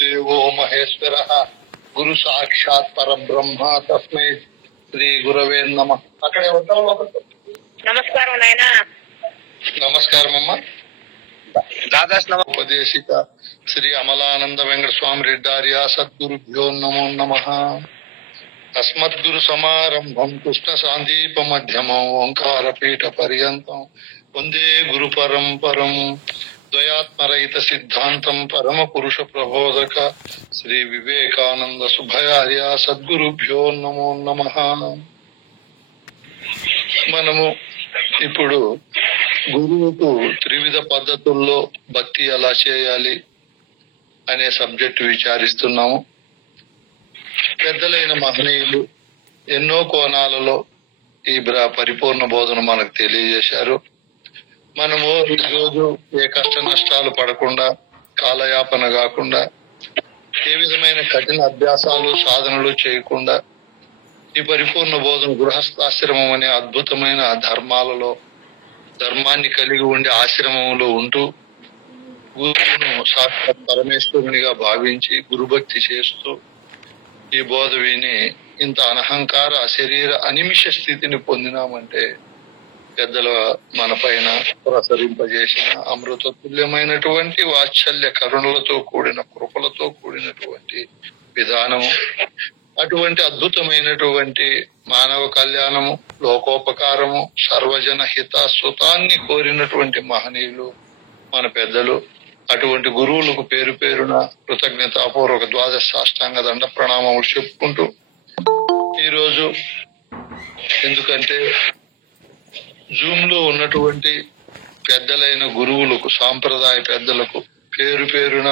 దేవో మహేశ్వర గురు సాక్షాత్ పరబ్రహ్మ తస్మై శ్రీ గురవే నమ. అక్కడే ఉంటాం. నమస్కారం నాయన. నమస్కారం అమ్మా. ఉపదేశిత శ్రీ అమలానంద వెంకట స్వామి రెడ్డార్య సద్గురుభ్యో నమో నమ. అస్మద్గురు సమారంభం కృష్ణ సాందీప మధ్యమం ఓంకార పీఠ పర్యంతం వందే గురు పరంపరం. ద్వయాత్మరహిత సిద్ధాంతం పరమ పురుష ప్రబోధక శ్రీ వివేకానంద సుభయార్య సద్గురుభ్యో నమో నమ. మనము ఇప్పుడు గురువుకు త్రివిధ పద్ధతుల్లో భక్తి ఎలా చేయాలి అనే సబ్జెక్టు విచారిస్తున్నాము. పెద్దలైన మహనీయులు ఎన్నో కోణాలలో ఈ పరిపూర్ణ బోధన మనకు తెలియజేశారు. మనము ఈరోజు ఏ కష్ట నష్టాలు పడకుండా, కాలయాపన కాకుండా, ఏ విధమైన కఠిన అభ్యాసాలు సాధనలు చేయకుండా ఈ పరిపూర్ణ బోధన గృహస్థాశ్రమం అనే అద్భుతమైన ధర్మాలలో ధర్మాన్ని కలిగి ఉండే ఆశ్రమంలో ఉంటూ గురువును సాక్షాత్ పరమేశ్వరునిగా భావించి గురుభక్తి చేస్తూ ఈ బోధ విని ఇంత అనహంకార శరీర అనిమిష స్థితిని పొందినామంటే పెద్దల మన పైన ప్రసరింపజేసిన అమృత తుల్యమైనటువంటి వాత్సల్య కరుణలతో కూడిన కృపలతో కూడినటువంటి విధానము. అటువంటి అద్భుతమైనటువంటి మానవ కళ్యాణము, లోకోపకారము, సర్వజన హిత సుతాన్ని కోరినటువంటి మహనీయులు మన పెద్దలు. అటువంటి గురువులకు పేరు పేరున కృతజ్ఞతాపూర్వక ద్వాదశ సాష్టాంగ దండ ప్రణామములు చెప్పుకుంటూ ఈరోజు, ఎందుకంటే జూమ్ లో ఉన్నటువంటి పెద్దలైన గురువులకు, సాంప్రదాయ పెద్దలకు పేరు పేరున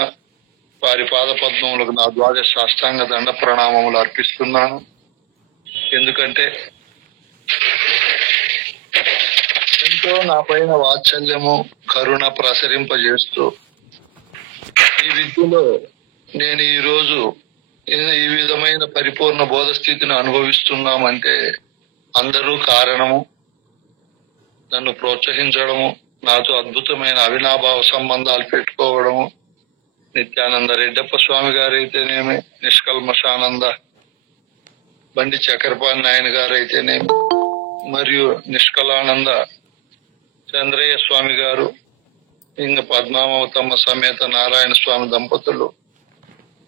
వారి పాద పద్మములకు నా ద్వాదశ సాష్టాంగ దండ ప్రణామములు అర్పిస్తున్నాను. ఎందుకంటే ఎంతో నా పైన వాత్సల్యము, కరుణ ప్రసరింపజేస్తూ ఈ విద్యలో నేను ఈ రోజు ఈ విధమైన పరిపూర్ణ బోధ స్థితిని అనుభవిస్తున్నామంటే అందరూ కారణము. నన్ను ప్రోత్సహించడము, నాతో అద్భుతమైన అవినాభావ సంబంధాలు పెట్టుకోవడము నిత్యానంద రెడ్డప్ప స్వామి గారు అయితేనేమి, నిష్కల్మషానంద బండి చక్రపాణి నాయన గారు అయితేనేమి, మరియు నిష్కలానంద చంద్రయ్య స్వామి గారు, ఇంకా పద్మావతమ్మ సమేత నారాయణ స్వామి దంపతులు,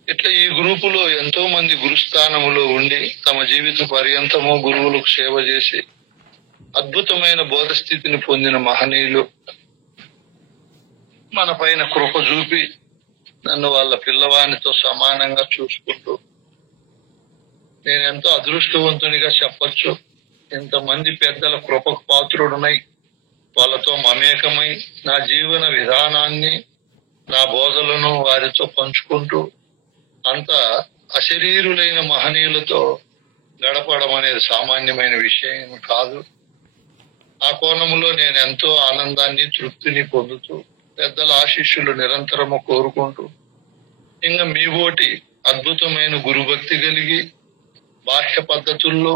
ఇట్లా ఈ గ్రూపులో ఎంతో మంది గురుస్థానములో ఉండి తమ జీవిత పర్యంతము గురువులకు సేవ చేసి అద్భుతమైన బోధ స్థితిని పొందిన మహనీయులు మన పైన కృప చూపి నన్ను వాళ్ళ పిల్లవానితో సమానంగా చూసుకుంటూ నేను ఎంతో అదృష్టవంతునిగా చెప్పొచ్చు. ఇంతమంది పెద్దల కృపకు పాత్రుడునై వాళ్ళతో మమేకమై నా జీవన విధానాన్ని, నా బోధలను వారితో పంచుకుంటూ అంత అశరీరులైన మహనీయులతో గడపడం అనేది సామాన్యమైన విషయం కాదు. ఆ కోణంలో నేను ఎంతో ఆనందాన్ని, తృప్తిని పొందుతూ పెద్దల ఆశీస్సులు నిరంతరము కోరుకుంటూ ఇంకా మీ ఓటి అద్భుతమైన గురుభక్తి కలిగి బాహ్య పద్ధతుల్లో,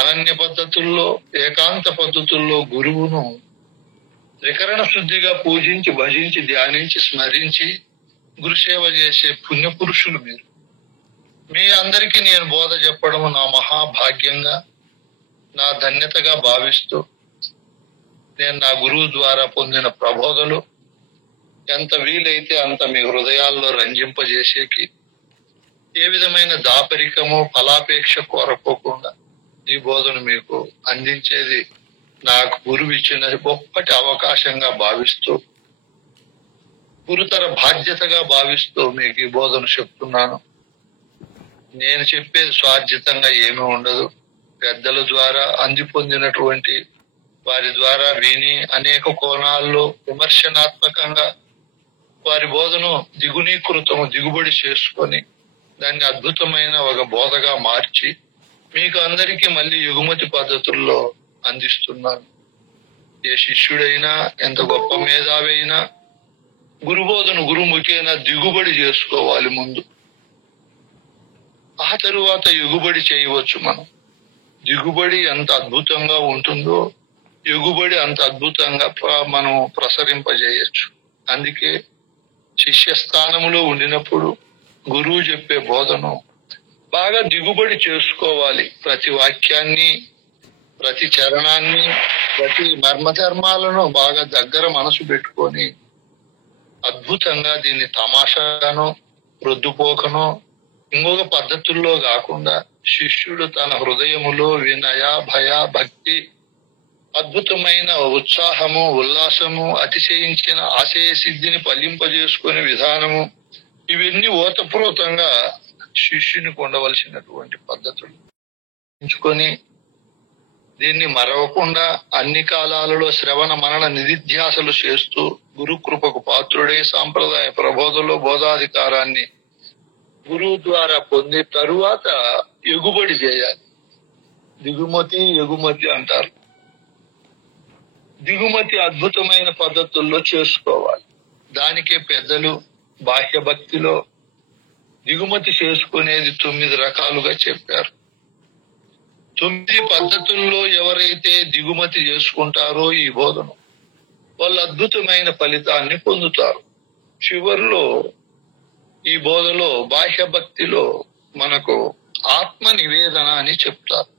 అనన్య పద్ధతుల్లో, ఏకాంత పద్ధతుల్లో గురువును త్రికరణ శుద్ధిగా పూజించి, భజించి, ధ్యానించి, స్మరించి గురుసేవ చేసే పుణ్యపురుషులు మీరు. మీ అందరికీ నేను బోధ చెప్పడం నా మహాభాగ్యంగా, నా ధన్యతగా భావిస్తూ నేను నా గురువు ద్వారా పొందిన ప్రబోధలు ఎంత వీలైతే అంత మీ హృదయాల్లో రంజింపజేసేకి, ఏ విధమైన దాపరికము, ఫలాపేక్ష కోరకోకుండా ఈ బోధను మీకు అందించేది నాకు గురువు ఇచ్చిన గొప్పటి అవకాశంగా భావిస్తూ, గురుతర బాధ్యతగా భావిస్తూ మీకు ఈ బోధను చెప్తున్నాను. నేను చెప్పేది స్వార్జితంగా ఏమీ ఉండదు. పెద్దల ద్వారా అందిపొందినటువంటి వారి ద్వారా విని అనేక కోణాల్లో విమర్శనాత్మకంగా వారి బోధను దిగుబడి చేసుకొని దాన్ని అద్భుతమైన ఒక బోధగా మార్చి మీకు అందరికీ మళ్ళీ యుగుమతి పద్ధతుల్లో అందిస్తున్నాను. ఏ శిష్యుడైనా, ఎంత గొప్ప మేధావి అయినా గురుబోధను గురుముఖేనా దిగుబడి చేసుకోవాలి ముందు. ఆ తరువాత యుగుబడి చేయవచ్చు. మనం దిగుబడి ఎంత అద్భుతంగా ఉంటుందో యుగుబడి అంత అద్భుతంగా మనం ప్రసరింపజేయచ్చు. అందుకే శిష్య స్థానములో ఉండినప్పుడు గురువు చెప్పే బోధను బాగా దిగుబడి చేసుకోవాలి. ప్రతి వాక్యాన్ని, ప్రతి చరణాన్ని, ప్రతి మర్మధర్మాలను బాగా దగ్గర మనసు పెట్టుకొని అద్భుతంగా దీన్ని తమాషాను, రొద్దుపోకను, ఇంకొక పద్ధతుల్లో కాకుండా శిష్యుడు తన హృదయములో వినయ, భయ, భక్తి, అద్భుతమైన ఉత్సాహము, ఉల్లాసము, అతిశయించిన ఆశయ సిద్ధిని ఫలింపజేసుకునే విధానము, ఇవన్నీ ఓతప్రోతంగా శిష్యునికి ఉండవలసినటువంటి పద్ధతులు ఎంచుకొని దీన్ని మరవకుండా అన్ని కాలాలలో శ్రవణ మనన నిధిధ్యాసలు చేస్తూ గురుకృపకు పాత్రుడే సాంప్రదాయ ప్రబోధలో బోధాధికారాన్ని గురువు ద్వారా పొంది తరువాత ఎగుబడి చేయాలి. దిగుమతి, ఎగుమతి అంటారు. దిగుమతి అద్భుతమైన పద్ధతుల్లో చేసుకోవాలి. దానికే పెద్దలు బాహ్య భక్తిలో దిగుమతి చేసుకునేది 9 రకాలుగా చెప్పారు. 9 పద్ధతుల్లో ఎవరైతే దిగుమతి చేసుకుంటారో ఈ బోధను, వాళ్ళు అద్భుతమైన ఫలితాన్ని పొందుతారు. చివరిలో ఈ బోధలో బాహ్య భక్తిలో మనకు ఆత్మ నివేదన అని చెప్తారు.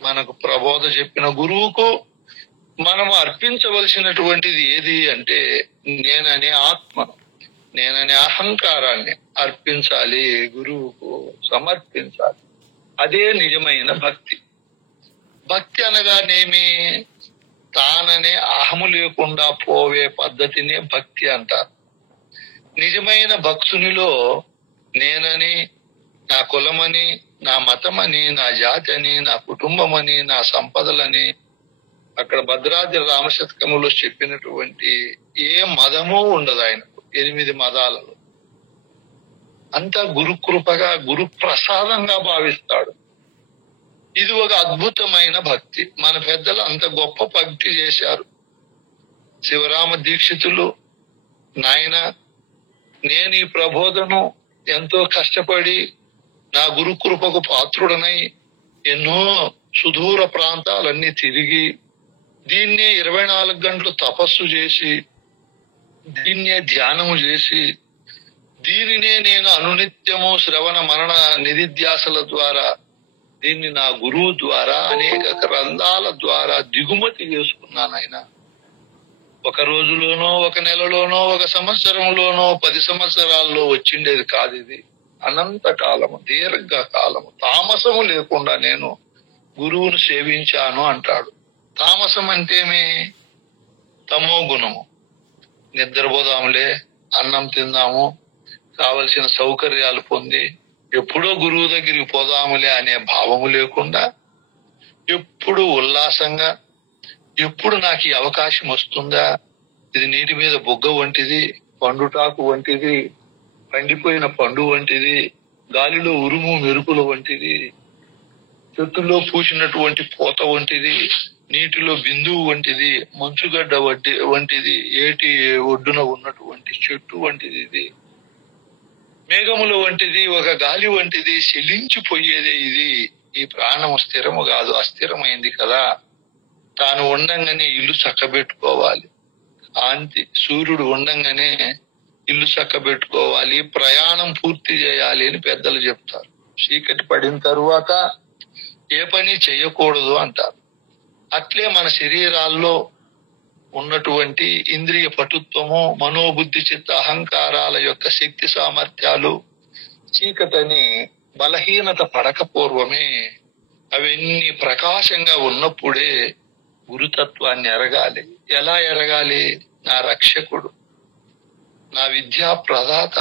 మనకు ప్రబోధ చెప్పిన గురువుకు మనము అర్పించవలసినటువంటిది ఏది అంటే నేననే ఆత్మను, నేననే అహంకారాన్ని అర్పించాలి, గురువుకు సమర్పించాలి. అదే నిజమైన భక్తి. భక్తి అనగానేమి? తాననే అహము లేకుండా పోవే పద్ధతినే భక్తి అంటారు. నిజమైన భక్తునిలో నేనని, నా కులమని, నా మతమని, నా జాతి అని, నా కుటుంబమని, నా సంపదలని, అక్కడ భద్రాద్రి రామశతకములో చెప్పినటువంటి ఏ మదము ఉండదు ఆయనకు. 8 మదాలలో అంతా గురుకృపగా, గురు ప్రసాదంగా భావిస్తాడు. ఇది ఒక అద్భుతమైన భక్తి. మన పెద్దలు అంత గొప్ప భక్తి చేశారు. శివరామ దీక్షితులు, నాయన నేను ఈ ప్రబోధను ఎంతో కష్టపడి నా గురుకృపకు పాత్రుడనై ఎన్నో సుదూర ప్రాంతాలన్నీ తిరిగి దీన్నే 24 గంటలు తపస్సు చేసి, దీన్నే ధ్యానము చేసి, దీనినే నేను అనునిత్యము శ్రవణ మనన నిధిధ్యాసల ద్వారా, దీన్ని నా గురువు ద్వారా, అనేక గ్రంథాల ద్వారా దిగుమతి చేసుకున్నాను. ఆయన ఒక రోజులోనో, ఒక నెలలోనో, ఒక సంవత్సరంలోనో, 10 సంవత్సరాల్లో వచ్చిండేది కాదు. ఇది అనంత కాలము, దీర్ఘకాలము, తామసము లేకుండా నేను గురువును సేవించాను అంటాడు. తామసం అంటేమి? తమో గుణము. నిద్రపోదాములే, అన్నం తిందాము, కావలసిన సౌకర్యాలు పొంది ఎప్పుడో గురువు దగ్గరికి పోదాములే అనే భావము లేకుండా, ఎప్పుడు ఉల్లాసంగా, ఎప్పుడు నాకు ఈ అవకాశం వస్తుందా, ఇది నీటి మీద బొగ్గ వంటిది, పండుటాకు వంటిది, పండిపోయిన పండు వంటిది, గాలిలో ఉరుము మెరుపుల వంటిది, చెట్టులో పూసినటువంటి పూత వంటిది, నీటిలో బిందువు వంటిది, మంచుగడ్డ వంటిది, ఏటి ఒడ్డున ఉన్నటువంటి చెట్టు వంటిది, ఇది మేఘముల వంటిది, ఒక గాలి వంటిది, చెలించిపోయేదే ఇది. ఈ ప్రాణము స్థిరము కాదు, అస్థిరమైంది కదా. తాను ఉండంగానే ఇల్లు చక్కబెట్టుకోవాలి. కాంతి సూర్యుడు ఉండంగానే ఇల్లు చక్కబెట్టుకోవాలి, ప్రయాణం పూర్తి చేయాలి అని పెద్దలు చెప్తారు. చీకటి పడిన తరువాత ఏ పని చేయకూడదు అంటారు. అట్లే మన శరీరాల్లో ఉన్నటువంటి ఇంద్రియ పటుత్వము, మనోబుద్ధి, చిత్త, అహంకారాల యొక్క శక్తి సామర్థ్యాలు చీకటని బలహీనత పడకపూర్వమే అవన్నీ ప్రకాశంగా ఉన్నప్పుడే గురుతత్వాన్ని ఎరగాలి. ఎలా ఎరగాలి? నా రక్షకుడు, నా విద్యా ప్రదాత,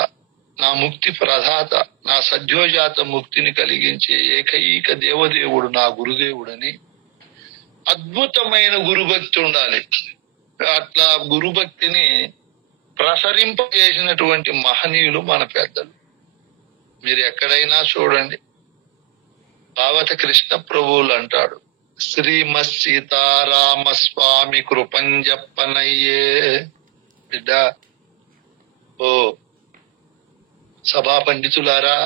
నా ముక్తి ప్రదాత, నా సద్యోజాత ముక్తిని కలిగించే ఏకైక దేవదేవుడు నా గురుదేవుడని అద్భుతమైన గురుభక్తి ఉండాలి. అట్లా గురుభక్తిని ప్రసరింపజేసినటువంటి మహనీయులు మన పెద్దలు. మీరు ఎక్కడైనా చూడండి, భావత కృష్ణ ప్రభువులు అంటాడు, శ్రీమత్ సీతారామస్వామి కృపంజప్పనయ్యే. బిడ్డ, ఓ సభా పండితులారా,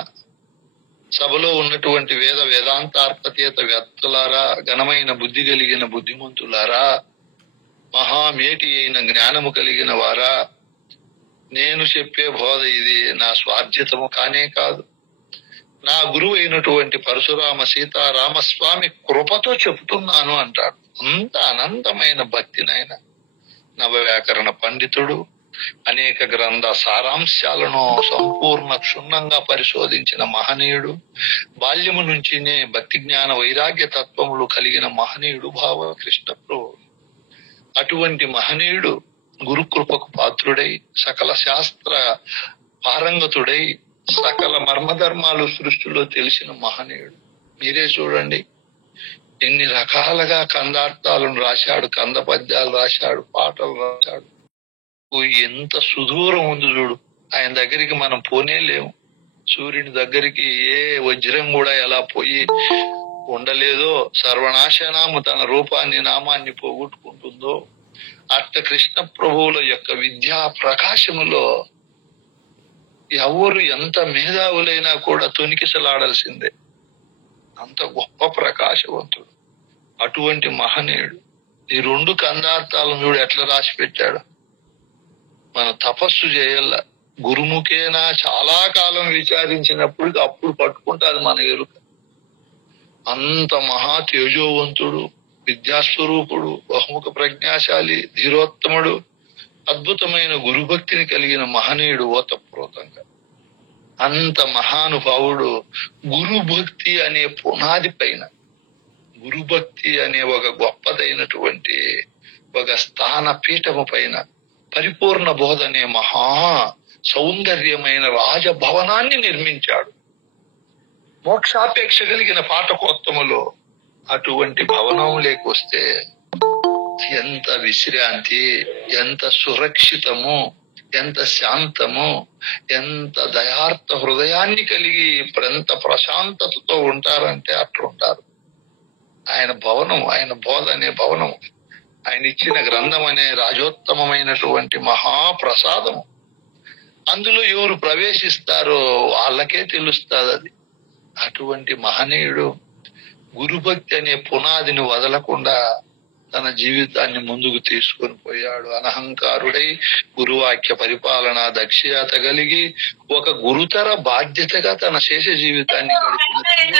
సభలో ఉన్నటువంటి వేదాంతార్పతేత వేత్తలారా, ఘనమైన బుద్ధి కలిగిన బుద్ధిమంతులారా, మహామేటి అయిన జ్ఞానము కలిగిన వారా, నేను చెప్పే బోధ ఇది నా స్వార్జితము కానే కాదు, నా గురువు అయినటువంటి పరశురామ సీతారామస్వామి కృపతో చెబుతున్నాను అంటాడు. అంత అనంతమైన భక్తినైన నవవ్యాకరణ పండితుడు, అనేక గ్రంథ సారాంశాలను సంపూర్ణ క్షుణ్ణంగా పరిశోధించిన మహనీయుడు, బాల్యము నుంచినే భక్తి జ్ఞాన వైరాగ్య తత్వములు కలిగిన మహనీయుడు భావ కృష్ణ ప్రభు. అటువంటి మహనీయుడు గురుకృపకు పాత్రుడై సకల శాస్త్ర పారంగతుడై సకల మర్మధర్మాలు సృష్టిలో తెలిసిన మహనీయుడు. మీరే చూడండి ఎన్ని రకాలుగా కందార్థాలను రాశాడు, కంద పద్యాలు రాశాడు, పాటలు రాశాడు. ఎంత సుదూరం ఉంది చూడు. ఆయన దగ్గరికి మనం పోనే లేము. సూర్యుని దగ్గరికి ఏ వజ్రం కూడా ఎలా పోయి ఉండలేదో, సర్వనాశనాము తన రూపాన్ని నామాన్ని పోగొట్టుకుంటుందో, అట్ట కృష్ణ ప్రభువుల యొక్క విద్యా ప్రకాశములో ఎవరు ఎంత మేధావులైనా కూడా తొనికిసలాడాల్సిందే. అంత గొప్ప ప్రకాశవంతుడు అటువంటి మహనీయుడు. ఈ రెండు కందార్థాలను చూడు ఎట్లా రాసి పెట్టాడు. మన తపస్సు చేయాల, గురుముఖేనా చాలా కాలం విచారించినప్పుడు అప్పుడు పట్టుకుంటాది మన ఎరుక. అంత మహా తేజోవంతుడు, విద్యాస్వరూపుడు, బహుముఖ ప్రజ్ఞాశాలి, ధీరోత్తముడు, అద్భుతమైన గురుభక్తిని కలిగిన మహనీయుడు ఓతప్రోతంగా. అంత మహానుభావుడు గురుభక్తి అనే పునాది పైన, గురుభక్తి అనే ఒక గొప్పదైనటువంటి ఒక స్థాన పీఠము పైన పరిపూర్ణ బోధ అనే మహా సౌందర్యమైన రాజభవనాన్ని నిర్మించాడు. మోక్షాపేక్ష కలిగిన పాఠకోత్తములో అటువంటి భవనం లేకొస్తే ఎంత విశ్రాంతి, ఎంత సురక్షితము, ఎంత శాంతము, ఎంత దయార్థ హృదయాన్ని కలిగి ఎంత ప్రశాంతతతో ఉంటారంటే అట్లుంటారు. ఆయన భవనం, ఆయన బోధ అనే భవనం, ఆయన ఇచ్చిన గ్రంథం అనే రాజోత్తమమైనటువంటి మహాప్రసాదము. అందులో ఎవరు ప్రవేశిస్తారో వాళ్ళకే తెలుస్తుంది అది. అటువంటి మహనీయుడు గురుభక్తి అనే పునాదిని వదలకుండా తన జీవితాన్ని ముందుకు తీసుకొని పోయాడు. అనహంకారుడై గురువాక్య పరిపాలన దక్షత కలిగి ఒక గురుతర బాధ్యతగా తన శేష జీవితాన్ని గడిపిన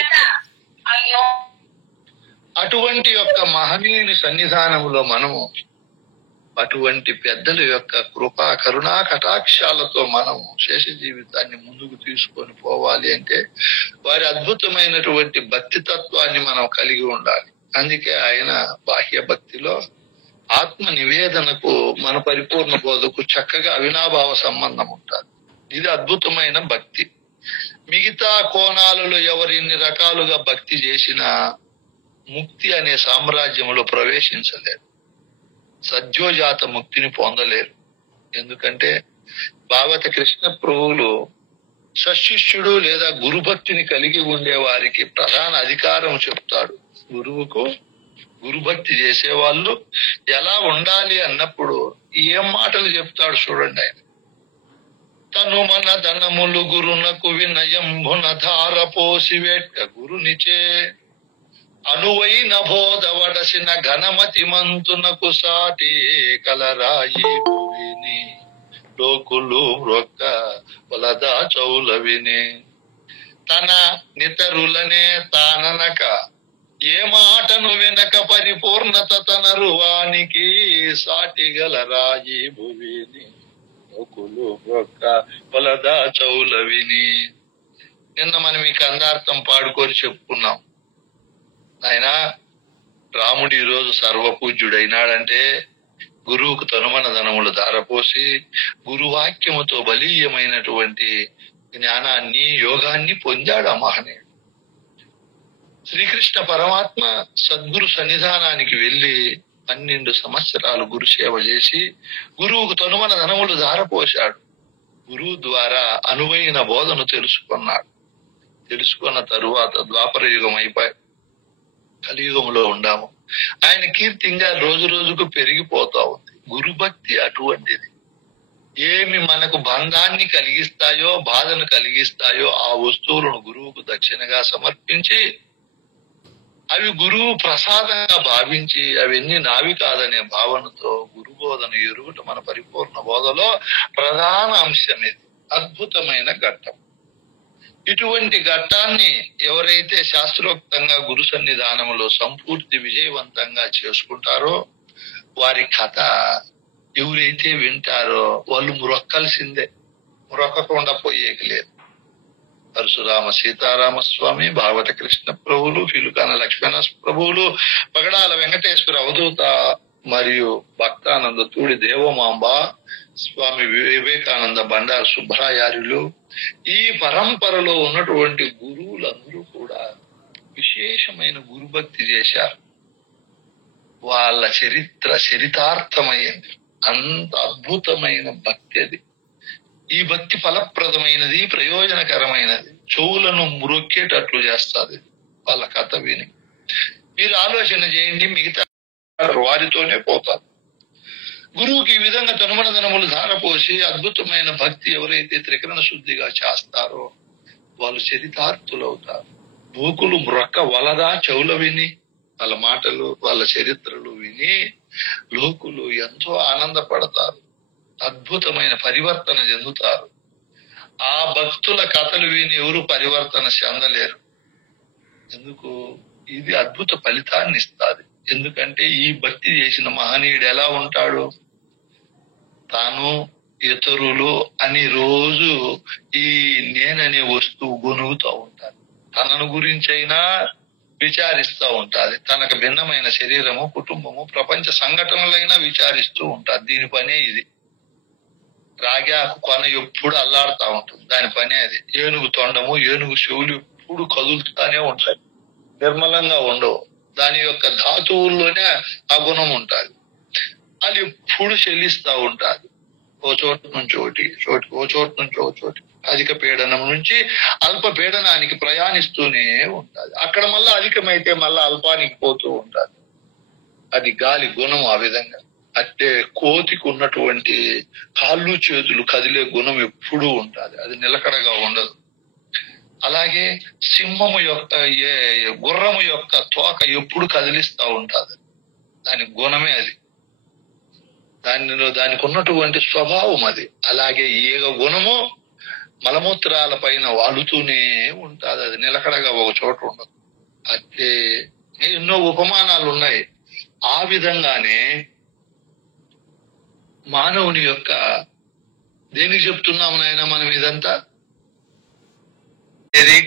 అటువంటి యొక్క మహనీయుని సన్నిధానంలో మనము అటువంటి పెద్దల యొక్క కృపా కరుణా కటాక్షాలతో మనము శేష జీవితాన్ని ముందుకు తీసుకొని పోవాలి అంటే వారి అద్భుతమైనటువంటి భక్తి తత్వాన్ని మనం కలిగి ఉండాలి. అందుకే ఆయన బాహ్య భక్తిలో ఆత్మ నివేదనకు మన పరిపూర్ణ బోధకు చక్కగా అవినాభావ సంబంధం ఉంటుంది. ఇది అద్భుతమైన భక్తి. మిగతా కోణాలలో ఎవరు ఎన్ని రకాలుగా భక్తి చేసినా ముక్తి అనే సామ్రాజ్యంలో ప్రవేశించలేరు, సద్యోజాత ముక్తిని పొందలేరు. ఎందుకంటే భాగవత కృష్ణ ప్రభువులు సశిష్యుడు లేదా గురుభక్తిని కలిగి ఉండే వారికి ప్రధాన అధికారం చెప్తాడు. గురువుకు గురుభక్తి చేసే వాళ్ళు ఎలా ఉండాలి అన్నప్పుడు ఏం మాటలు చెప్తాడు చూడండి. ఆయన తను మన ధనములు గురునకు వినయంభున ధార పోసివేట్ట గురునిచే అనువైన బోధవడసిన ఘనమతి మంతునకు సాటి కలరాయి భువిని లోకులు రొక్క వలదా చౌలవిని తన నితరులనే తాననక ఏ మాటను వినక పరిపూర్ణత తన రువానికి సాటి గలరాయి భువిని లోకులు రొక్క వలదా చౌలవిని. నిన్న మనం ఈ కందార్థం పాడుకొని చెప్పుకున్నాం. ఆయన రాముడు ఈ రోజు సర్వపూజ్యుడైనాడంటే గురువుకు తనుమన ధనములు ధారపోసి గురువాక్యముతో బలీయమైనటువంటి జ్ఞానాన్ని యోగాన్ని పొందాడు ఆ మహనీయుడు. శ్రీకృష్ణ పరమాత్మ సద్గురు సన్నిధానానికి వెళ్లి 12 సంవత్సరాలు గురు సేవ చేసి గురువుకు తనుమన ధనములు ధారపోశాడు. గురువు ద్వారా అనువైన బోధను తెలుసుకున్నాడు. తెలుసుకున్న తరువాత ద్వాపర యుగం అయిపోయి కలియుగంలో ఉండాము. ఆయన కీర్తి ఇంకా రోజు రోజుకు పెరిగిపోతా ఉంది. గురుభక్తి అటువంటిది. ఏమి మనకు బంధాన్ని కలిగిస్తాయో బాధను కలిగిస్తాయో ఆ వస్తువులను గురువుకు దక్షిణగా సమర్పించి అవి గురువు ప్రసాదంగా భావించి అవన్నీ నావి కాదనే భావనతో గురు బోధన ఎరుగుట మన పరిపూర్ణ బోధలో ప్రధాన అంశం. ఇది అద్భుతమైన ఘట్టం. ఇటువంటి ఘట్టాన్ని ఎవరైతే శాస్త్రోక్తంగా గురు సన్నిధానంలో సంపూర్తి విజయవంతంగా చేసుకుంటారో వారి కథ ఎవరైతే వింటారో వాళ్ళు మురొక్కాల్సిందే, మురొక్కకుండా పోయేకి లేదు. పరశురామ సీతారామ స్వామి, భాగవత కృష్ణ ప్రభువులు, ఫిలుకాన లక్ష్మణ ప్రభువులు, పగడాల వెంకటేశ్వర అవధూత మరియు భక్తానంద తూడి దేవమాంబ, స్వామి వివేకానంద బండారు సుబ్రాయార్యులు, ఈ పరంపరలో ఉన్నటువంటి గురువులందరూ కూడా విశేషమైన గురుభక్తి చేశారు. వాళ్ళ చరితార్థమైంది. అంత అద్భుతమైన భక్తి అది. ఈ భక్తి ఫలప్రదమైనది, ప్రయోజనకరమైనది, చెవులను మురొక్కేటట్లు చేస్తుంది వాళ్ళ కథ విని. మీరు ఆలోచన చేయండి, మిగతా వారితోనే పోతారు. గురువుకి ఈ విధంగా తనుమనదనములు ధారపోసి అద్భుతమైన భక్తి ఎవరైతే త్రికరణ శుద్ధిగా చేస్తారో వాళ్ళు చరితార్థులవుతారు. భూకులు మ్రొక్క వలదా చెవుల విని, వాళ్ళ మాటలు వాళ్ళ చరిత్రలు విని లోకులు ఎంతో ఆనందపడతారు, అద్భుతమైన పరివర్తన చెందుతారు. ఆ భక్తుల కథలు విని ఎవరు పరివర్తన చెందలేరు. ఎందుకు? ఇది అద్భుత ఫలితాన్ని ఇస్తుంది. ఎందుకంటే ఈ భక్తి చేసిన మహనీయుడు ఎలా ఉంటాడు? తాను ఇతరులు అని రోజు ఈ నేననే వస్తువు గొనుగుతూ ఉంటాడు. తనను గురించి అయినా విచారిస్తూ ఉంటాది. తనకు భిన్నమైన శరీరము, కుటుంబము, ప్రపంచ సంఘటనలైనా విచారిస్తూ ఉంటాది. దీని పనే ఇది. రాగాకు కొన ఎప్పుడు అల్లాడుతూ ఉంటుంది, దాని పనే అది. ఏనుగు తొండము, ఏనుగు చెవులు ఎప్పుడు కదులుతానే ఉంటాయి, నిర్మలంగా ఉండవు. దాని యొక్క ధాతువుల్లోనే ఆ గుణం ఉంటుంది. అది ఎప్పుడు చెల్లిస్తూ ఉంటాది. ఓ చోటు నుంచి ఓ చోటు నుంచి ఓ చోటు, అధిక పీడనం నుంచి అల్ప పీడనానికి ప్రయాణిస్తూనే ఉంటుంది. అక్కడ మళ్ళా అధికమైతే మళ్ళా అల్పానికి పోతూ ఉంటుంది. అది గాలి గుణం. ఆ విధంగా అంటే కోతికి ఉన్నటువంటి కాళ్ళు చేతులు కదిలే గుణం ఎప్పుడూ ఉంటుంది, అది నిలకడగా ఉండదు. అలాగే సింహము యొక్క గుర్రము యొక్క తోక ఎప్పుడు కదిలిస్తూ ఉంటుంది, దాని గుణమే అది, దానికి ఉన్నటువంటి స్వభావం అది. అలాగే ఈగ గుణము మలమూత్రాల పైన వాలుతూనే ఉంటుంది, అది నిలకడగా ఒక చోట ఉండదు. అంటే ఎన్నో ఉపమానాలు ఉన్నాయి. ఆ విధంగానే మానవుని యొక్క దేనికి చెప్తున్నాము నాయన మనం ఇదంతా?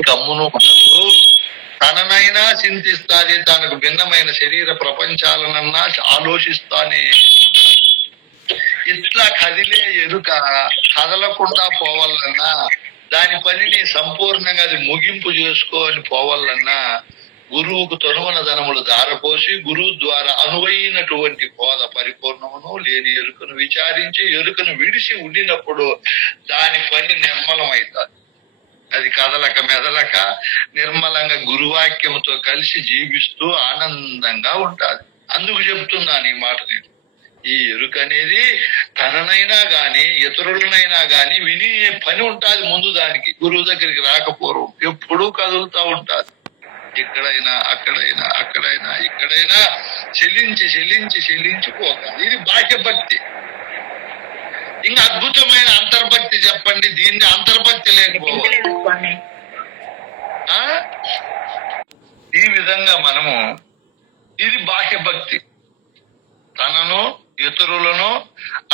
గమ్మును తననైనా చింతిస్తాది, తనకు భిన్నమైన శరీర ప్రపంచాలనన్నా ఆలోచిస్తానే. ఇట్లా కదిలే ఎరుక కదలకుండా పోవాలన్నా, దాని పనిని సంపూర్ణంగా అది ముగింపు చేసుకొని పోవాలన్నా గురువుకు తనుమన ధనములు ధారపోసి గురువు ద్వారా అనువైనటువంటి బోధ పరిపూర్ణమును లేని ఎరుకను విచారించి ఎరుకను విడిచి ఉండినప్పుడు దాని పని నిర్మలమవుతుంది. అది కదలక మెదలక నిర్మలంగా గురువాక్యముతో కలిసి జీవిస్తూ ఆనందంగా ఉంటుంది. అందుకు చెప్తున్నాను ఈ మాట. నేను ఈ ఎరుక అనేది తననైనా గాని ఇతరులనైనా గాని విని పని ఉంటుంది ముందు. దానికి గురువు దగ్గరికి రాకపోవడం ఎప్పుడూ కదులుతూ ఉంటుంది. ఎక్కడైనా అక్కడైనా అక్కడైనా ఇక్కడైనా చెల్లించిపోతుంది. ఇది బాహ్య భక్తి. ఇంకా అద్భుతమైన అంతర్భక్తి చెప్పండి, దీన్ని అంతర్భక్తి లేకపోవాలి. ఈ విధంగా మనము ఇది బాహ్య భక్తి. తనను ఇతరులను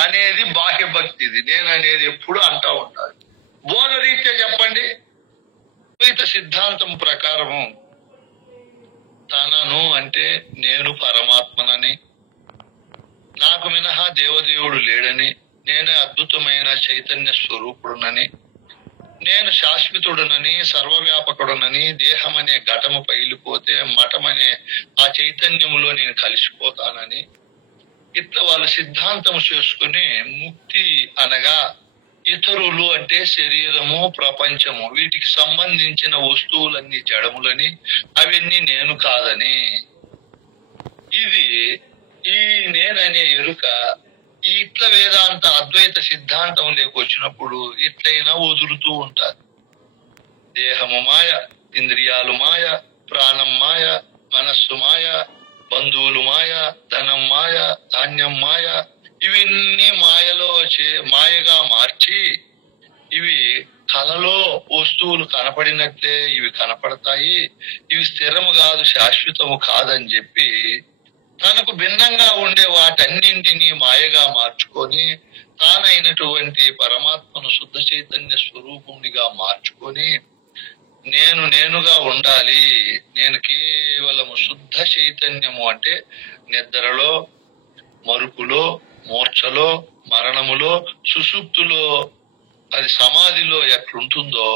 అనేది బాహ్య భక్తి. ఇది నేను అనేది ఎప్పుడు అంటా ఉంటాను. బోధ రీత్యా చెప్పండి. అద్వైత సిద్ధాంతం ప్రకారము తనను అంటే నేను పరమాత్మనని, నాకు మినహా దేవదేవుడు లేడని, నేను అద్భుతమైన చైతన్య స్వరూపుడునని, నేను శాశ్వతుడునని, సర్వవ్యాపకుడునని, దేహం అనే ఘటము పైలిపోతే మఠమనే ఆ చైతన్యములో నేను కలిసిపోతానని, ఇట్లా వాళ్ళు సిద్ధాంతం చేసుకుని ముక్తి అనగా ఇతరులు అంటే శరీరము, ప్రపంచము, వీటికి సంబంధించిన వస్తువులన్నీ జడములని, అవన్నీ నేను కాదని, ఇది ఈ నేననే ఎరుక ఇట్లా వేదాంత అద్వైత సిద్ధాంతం లేకొచ్చినప్పుడు ఇట్లయినా వదులుతూ ఉంటారు. దేహము మాయ, ఇంద్రియాలు మాయ, ప్రాణం మాయ, మనస్సు మాయ, బంధువులు మాయ, ధనం మాయ, ధాన్యం మాయ, ఇవన్నీ మాయగా మార్చి ఇవి కలలో వస్తువులు కనపడినట్లే ఇవి కనపడతాయి, ఇవి స్థిరము కాదు, శాశ్వతము కాదని చెప్పి తనకు భిన్నంగా ఉండే వాటన్నింటినీ మాయగా మార్చుకొని తానైనటువంటి పరమాత్మను శుద్ధ చైతన్య స్వరూపునిగా మార్చుకొని నేనుగా ఉండాలి. నేను కేవలము శుద్ధ చైతన్యము అంటే నిద్రలో, మరుపులో, మూర్ఛలో, మరణములో, సుషుప్తులో, అది సమాధిలో ఎట్లుంటుందో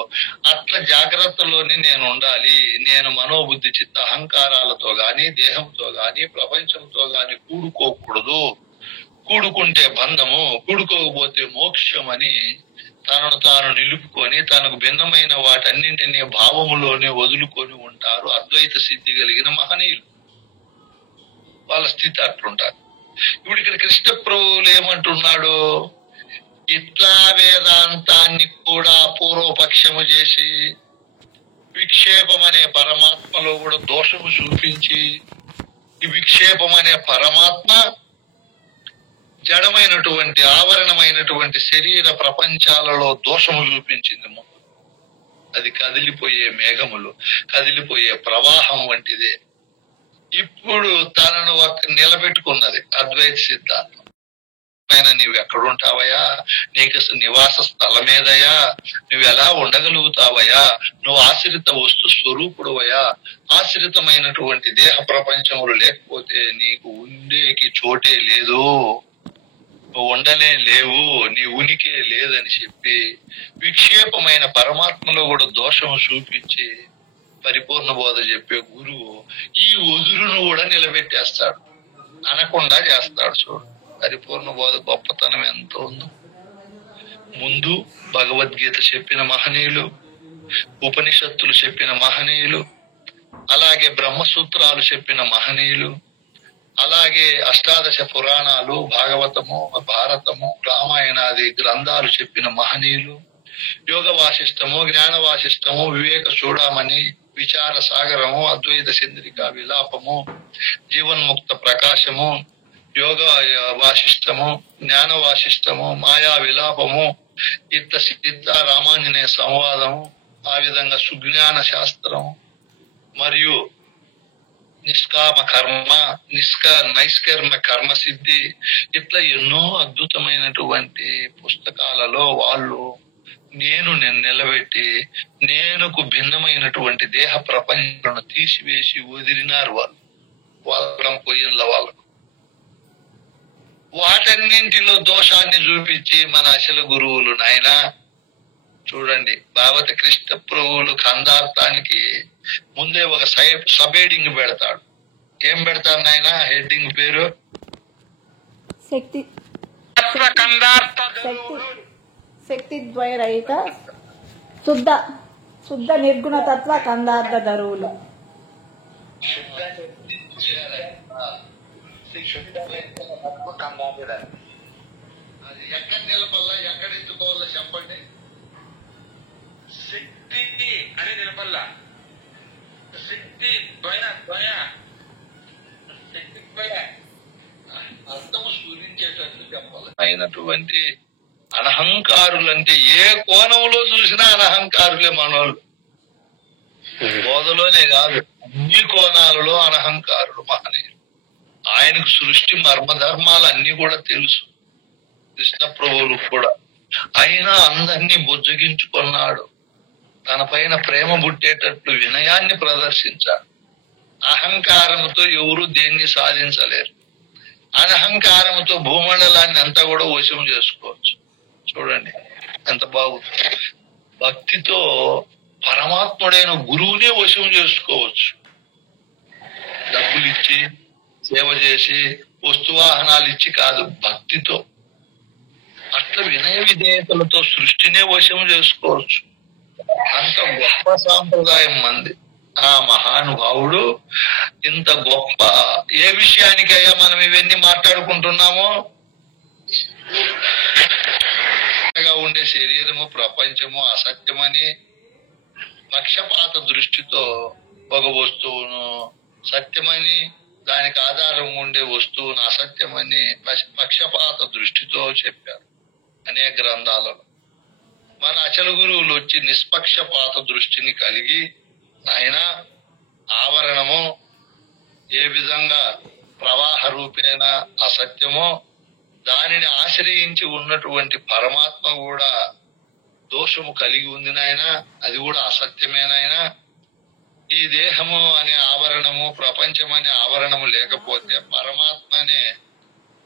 అట్లా జాగ్రత్తలోనే నేను ఉండాలి. నేను మనోబుద్ధి చిత్త అహంకారాలతో గాని, దేహంతో గాని, ప్రపంచంతో గాని కూడుకోకూడదు. కూడుకుంటే బంధము, కూడుకోకపోతే మోక్షం అని తనను తాను నిలుపుకొని తనకు భిన్నమైన వాటన్నింటినీ భావములోనే వదులుకొని ఉంటారు అద్వైత సిద్ధి కలిగిన మహనీయులు. వాళ్ళ స్థితి అట్లుంటారు. ఇప్పుడు ఇక్కడ కృష్ణ ప్రభువులు ఏమంటున్నాడు? ఇట్లా వేదాంతాన్ని కూడా పూర్వపక్షము చేసి విక్షేపం అనే పరమాత్మలో కూడా దోషము చూపించి, ఈ విక్షేపం అనే పరమాత్మ జడమైనటువంటి ఆవరణమైనటువంటి శరీర ప్రపంచాలలో దోషము చూపించింది. అది కదిలిపోయే మేఘములు, కదిలిపోయే ప్రవాహం వంటిదే. ఇప్పుడు తనను నిలబెట్టుకున్నది అద్వైత సిద్ధాంతం. నీవు ఎక్కడుంటావయ్యా? నీకు అసలు నివాస స్థలమేదయ్యా? నువ్వు ఎలా ఉండగలుగుతావయ్యా? నువ్వు ఆశ్రిత వస్తు స్వరూపుడువయ్యా. ఆశ్రితమైనటువంటి దేహ ప్రపంచములు లేకపోతే నీకు ఉండేకి చోటే లేదు, నువ్వు ఉండనే లేవు, నీ ఉనికే లేదని చెప్పి విక్షేపమైన పరమాత్మలో కూడా దోషం చూపించి పరిపూర్ణ బోధ చెప్పే గురువు ఈ ఉదురును కూడా నిలబెట్టేస్తాడు, అనకుండా చేస్తాడు. చూడు పరిపూర్ణ బోధ గొప్పతనం ఎంత ఉందో. ముందు భగవద్గీత చెప్పిన మహనీయులు, ఉపనిషత్తులు చెప్పిన మహనీయులు, అలాగే బ్రహ్మసూత్రాలు చెప్పిన మహనీయులు, అలాగే అష్టాదశ పురాణాలు, భాగవతము, భారతము, రామాయణాది గ్రంథాలు చెప్పిన మహనీయులు, యోగ వాసిష్టము, జ్ఞాన వాసిష్టము, వివేక చూడమని, విచార సాగరము, అద్వైత చంద్రిక విలాపము, జీవన్ముక్త ప్రకాశము, యోగ వాసిష్టము, జ్ఞాన వాసిష్టము, మాయా విలాపము, ఇత్త సిద్ధ రామాంజనేయ సంవాదము, ఆ విధంగా సుజ్ఞాన శాస్త్రము, మరియు నిష్కామ కర్మ, నైష్కర్మ కర్మ సిద్ధి, ఇట్లా ఎన్నో అద్భుతమైనటువంటి పుస్తకాలలో వాళ్ళు నేను నిలబెట్టి నేనుకు భిన్నమైనటువంటి దేహ ప్రపంచాలను తీసివేసి వదిలినారు. వాళ్ళం పొయ్యిల వాళ్ళకు వాటన్నింటిలో దోషాన్ని చూపించి మన అసలు గురువులు నాయన చూడండి. భాగవత కృష్ణ ప్రభువులు ఖండార్థానికి ముందే ఒక సబ్ హెడ్డింగ్ పెడతాడు. ఏం పెడతాడు నాయన? హెడ్డింగ్ పేరు శక్తి ద్వైరహిత శుద్ధ నిర్గుణ తత్వ కందార్థ ధరువులు. అది ఎక్కడ నిలబల్లా, ఎక్కడ ఎత్తుకోవాలో చెప్పండి. శక్తి అని నిలబల్లా. శక్తి అర్థము స్ఫురించేటట్లు చెప్పాలి. అయినటువంటి అనహంకారులంటే ఏ కోణంలో చూసినా అనహంకారులే మనోళ్ళు. బోధలోనే కాదు, అన్ని కోణాలలో అనహంకారులు మహనీయులు. ఆయనకు సృష్టి మర్మధర్మాలు అన్ని కూడా తెలుసు కృష్ణ ప్రభువులకు కూడా. అయినా అందరినీ బుజ్జగించుకున్నాడు. తన పైన ప్రేమ పుట్టేటట్లు వినయాన్ని ప్రదర్శించాడు. అహంకారంతో ఎవరు దేన్ని సాధించలేరు. అనహంకారంతో భూమండలాన్ని అంతా కూడా వశం చేసుకోవచ్చు. చూడండి ఎంత బాగుంది. భక్తితో పరమాత్ముడైన గురువునే వశం చేసుకోవచ్చు. డబ్బులు ఇచ్చి, సేవ చేసి, వస్తువాహనాలు ఇచ్చి కాదు, భక్తితో. అట్లా వినయ విధేయతలతో సృష్టినే వశం చేసుకోవచ్చు. అంత గొప్ప సాంప్రదాయం మంది. ఆ మహానుభావుడు ఇంత గొప్ప ఏ విషయానికయ్యా మనం ఇవన్నీ మాట్లాడుకుంటున్నామో, ఉండే శరీరము ప్రపంచము అసత్యమని పక్షపాత దృష్టితో ఒక వస్తువును సత్యమని దానికి ఆధారం ఉండే వస్తువును అసత్యమని పక్షపాత దృష్టితో చెప్పారు అనేక గ్రంథాలలో. మన అచల గురువులు వచ్చి నిష్పక్షపాత దృష్టిని కలిగి ఆయన ఆవరణము ఏ విధంగా ప్రవాహ రూపేణ అసత్యమో దానిని ఆశ్రయించి ఉన్నటువంటి పరమాత్మ కూడా దోషము కలిగి ఉంది నాయన, అది కూడా అసత్యమేనాయనా. ఈ దేహము అనే ఆవరణము, ప్రపంచం అనే ఆవరణము లేకపోతే పరమాత్మ అనే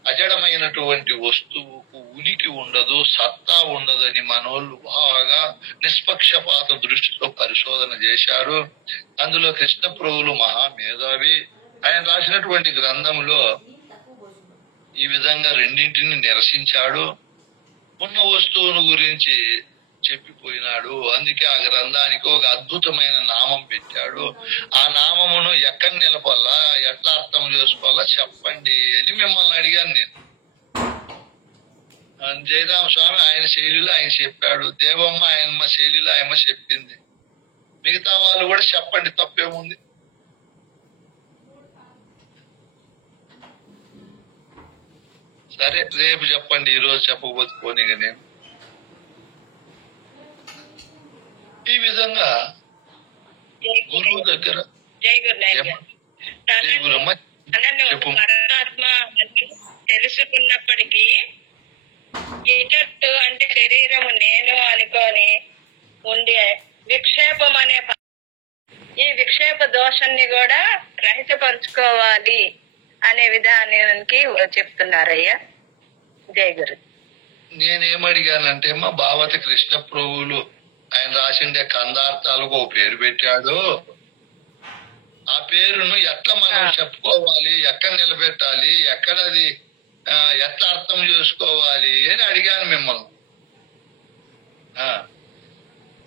అజడమైనటువంటి వస్తువుకు ఉనికి ఉండదు, సత్తా ఉండదని మనోళ్ళు బాగా నిష్పక్షపాత దృష్టితో పరిశోధన చేశారు. అందులో కృష్ణ ప్రభువులు మహామేధావి. ఆయన రాసినటువంటి గ్రంథంలో ఈ విధంగా రెండింటిని నిరసించాడు. ఉన్న వస్తువును గురించి చెప్పిపోయినాడు. అందుకే ఆ గ్రంథానికి ఒక అద్భుతమైన నామం పెట్టాడు. ఆ నామమును ఎక్కడ నిలపాలా, ఎట్లా అర్థం చేసుకోవాలా చెప్పండి అని మిమ్మల్ని అడిగాను నేను. జయరామ స్వామి ఆయన శైలిలో ఆయన చెప్పాడు, దేవమ్మ ఆయనమ్మ శైలిలో ఆయమ్మ చెప్పింది. మిగతా వాళ్ళు కూడా చెప్పండి, తప్పేముంది. సరే రేపు చెప్పండి, ఈ రోజు చెప్పకపోతే పోనీగా నేను. ఈ విధంగా గురువు దగ్గర పరమాత్మ తెలుసుకున్నప్పటికీ ఇటట్టు అంటే శరీరము నేను అనుకొని ఉండే విక్షేపం అనే ఈ విక్షేప దోషాన్ని కూడా రహితపరుచుకోవాలి అనే విధానానికి చెప్తున్నారయ్యా. జై గురు. నేనేమడిగానంటే మా భావతి కృష్ణ ప్రభువులు ఆయన రాసిండే కందార్థాలకు ఒక పేరు పెట్టాడు. ఆ పేరును ఎట్లా మనం చెప్పుకోవాలి, ఎక్కడ నిలబెట్టాలి, ఎక్కడది ఎట్లా అర్థం చేసుకోవాలి అని అడిగాను మిమ్మల్ని.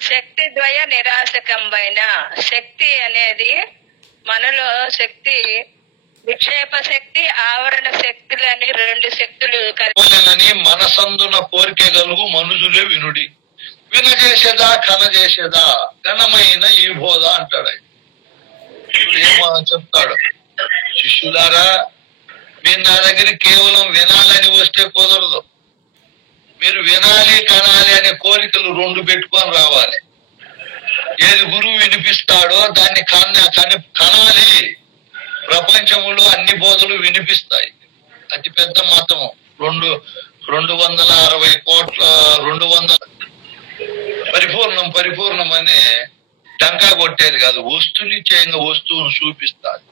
శక్తి ద్వయ నిరాశకంబైన శక్తి అనేది మనలో శక్తి, విక్షేప శక్తి, ఆవరణ శక్తులని రెండు శక్తులు కలిసి మనసందున కోరికగలుగు మనుషులే వినుడి, వినజేసేదా కనజేసేదా ఘనమైన ఈ బోధ అంటాడు. ఇప్పుడు ఏమో చెప్తాడు, శిష్యులారా మీరు నా దగ్గర కేవలం వినాలని వస్తే కుదరదు. మీరు వినాలి కనాలి అనే కోరికలు రెండు పెట్టుకొని రావాలి. ఏది గురువు వినిపిస్తాడో దాన్ని కనాలి. ప్రపంచంలో అన్ని బోధలు వినిపిస్తాయి. అతి పెద్ద మతం 260 కోట్ల 200 పరిపూర్ణం అనే టంకా కొట్టేది కాదు, వస్తునిశ్చయంగా వస్తువును చూపిస్తాది.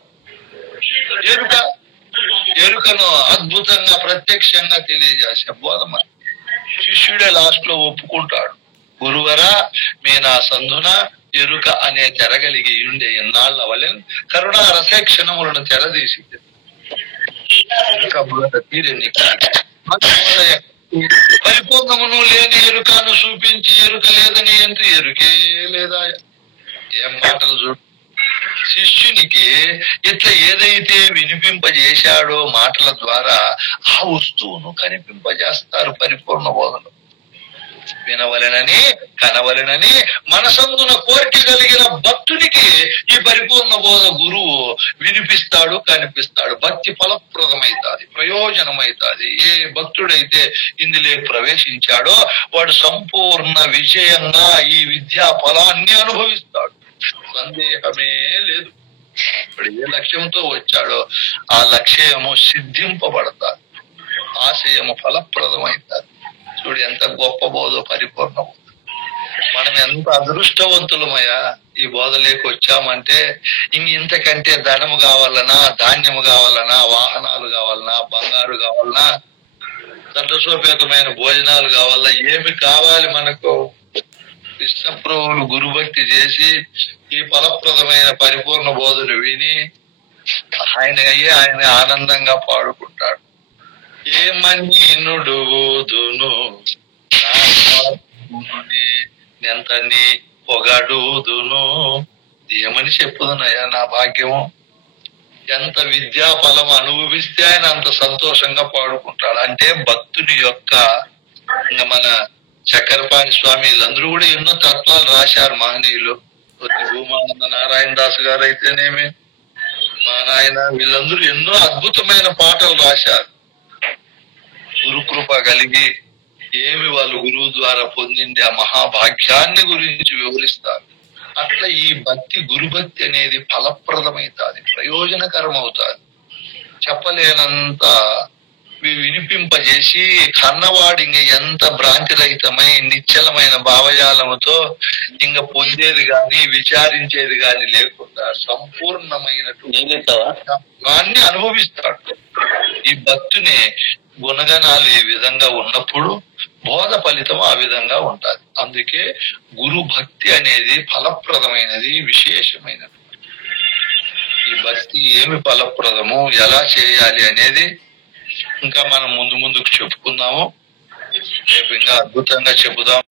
ఎరుకను అద్భుతంగా ప్రత్యక్షంగా తెలియజేసే బోధమ. శిష్యుడే లాస్ట్ లో ఒప్పుకుంటాడు, గురువరా మీ నా సంధున ఎరుక అనే తెరగలిగి ఉండే ఎన్నాళ్ళ వలెన్ కరుణా రసక్షణములను తెరదీసి పరిపూర్ణమును లేని ఎరుకను చూపించి ఎరుక లేదని ఎంత ఎరుకే లేదా. ఏం మాటలు చూడు. శిష్యునికి ఇట్లా ఏదైతే వినిపింపజేశాడో మాటల ద్వారా ఆ వస్తువును కనిపింపజేస్తారు పరిపూర్ణ బోధలు. వినవలెనని కనవలెనని మనసందున కోరిక కలిగిన భక్తునికి ఈ పరిపూర్ణ బోధ గురువు వినిపిస్తాడు, కనిపిస్తాడు. భక్తి ఫలప్రదమైతాది, ప్రయోజనమైతాది. ఏ భక్తుడైతే ఇందులో ప్రవేశించాడో వాడు సంపూర్ణ విజయంగా ఈ విద్యా ఫలాన్ని అనుభవిస్తాడు, సందేహమే లేదు. ఇప్పుడు ఏ లక్ష్యంతో వచ్చాడో ఆ లక్ష్యము సిద్ధింపబడతాది, ఆశయము ఫలప్రదమైతాది. చూడు ఎంత గొప్ప బోధ పరిపూర్ణం. మనం ఎంత అదృష్టవంతులమయ్యా ఈ బోధలేకి వచ్చామంటే. ఇంతకంటే ధనము కావాలన్నా, ధాన్యము కావాలన్నా, వాహనాలు కావాలన్నా, బంగారు కావాలన్నా, సంతోషోపేతమైన భోజనాలు కావాలన్నా, ఏమి కావాలి మనకు? కృష్ణ ప్రభువులు గురుభక్తి చేసి ఈ ఫలప్రదమైన పరిపూర్ణ బోధను విని ఆయన ఆనందంగా పాడుకుంటాడు. ఏమని నుడుదును ఎంతని పొగడుదును, ఏమని చెప్పుదునయ్యా నా భాగ్యము. ఎంత విద్యా ఫలం అనుభవిస్తే ఆయన అంత సంతోషంగా పాడుకుంటాడు. అంటే భక్తుని యొక్క ఇంకా మన చక్రపాణి స్వామి వీళ్ళందరూ కూడా ఎన్నో తత్వాలు రాశారు మహనీయులు. భూమానంద నారాయణ దాస్ గారు అయితేనేమి, మా నాయన వీళ్ళందరూ ఎన్నో అద్భుతమైన పాటలు రాశారు. గురుకృప కలిగి ఏమి వాళ్ళు గురువు ద్వారా పొందింది ఆ మహాభాగ్యాన్ని గురించి వివరిస్తారు. అట్లా ఈ భక్తి, గురుభక్తి అనేది ఫలప్రదమైతాది, ప్రయోజనకరం అవుతాది. చెప్పలేనంత వినిపింపజేసి కన్నవాడు ఇంక ఎంత భ్రాంతిరహితమై నిశ్చలమైన భావజాలముతో ఇంక పొందేది గాని విచారించేది గాని లేకుండా సంపూర్ణమైనటువంటి అనుభవిస్తాడు. ఈ భక్తుని గుణగణాలు ఈ విధంగా ఉన్నప్పుడు బోధ ఫలితం ఆ విధంగా ఉంటది. అందుకే గురు భక్తి అనేది ఫలప్రదమైనది, విశేషమైనది. ఈ భక్తి ఏమి ఫలప్రదము, ఎలా చేయాలి అనేది ఇంకా మనం ముందుకు చెప్పుకుందాము. రేపు ఇంకా అద్భుతంగా చెబుదాం.